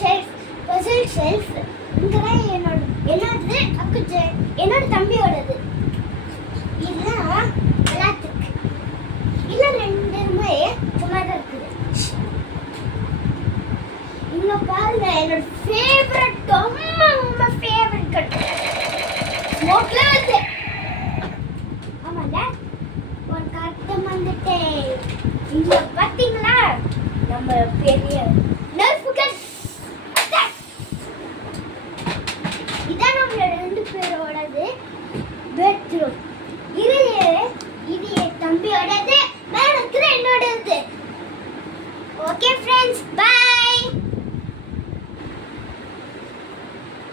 Shelf Basil shelf இங்கதான் என்னோட தம்பியோடது. இதெல்லாம் விளையாட்டுக்கு. இல்ல ரெண்டுமே சும்மா தான் இருக்குது. இங்க பாருங்க என்னோட ஃபேவரட் ரொம்ப ஃபேவரட் கட் ஸ்மோக்ல வந்து ஆமால ஒரு கட்டம் வந்துட்டேன். இங்க பாத்தீங்களா நம்ம பெரிய நர்ஃப் கட். இதான் நம்ம ரெண்டு பேரோடது பெட்ரூம். இது என் தம்பியோடது, மேல இருக்கிற என்னோடது. Okay friends, by.